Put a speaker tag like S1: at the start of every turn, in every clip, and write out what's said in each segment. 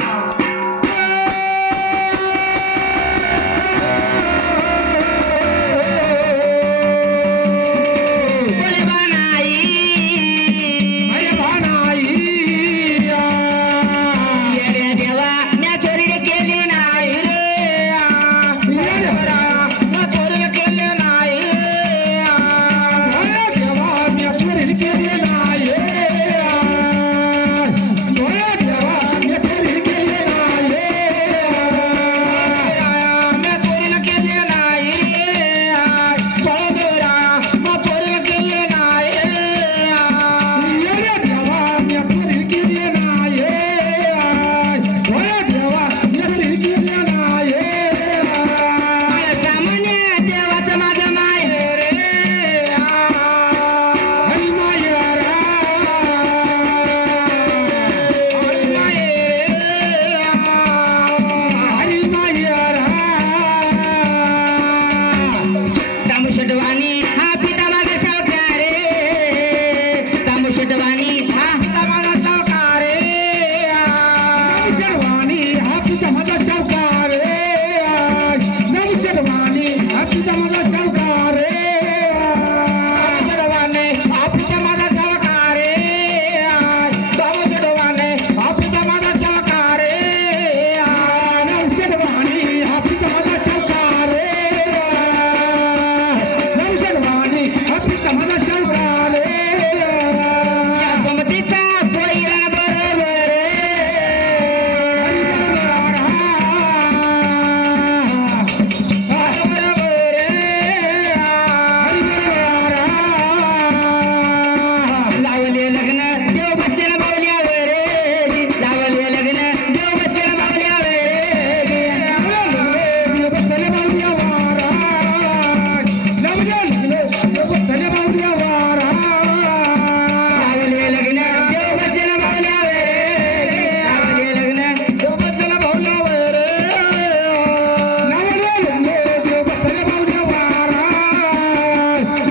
S1: Wow.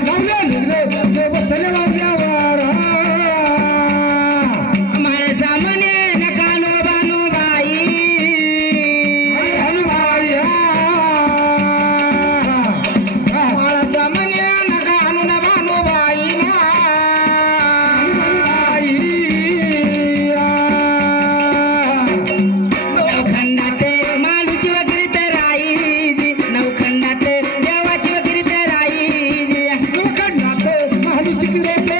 S2: Gabriel Iglesias. Thank you.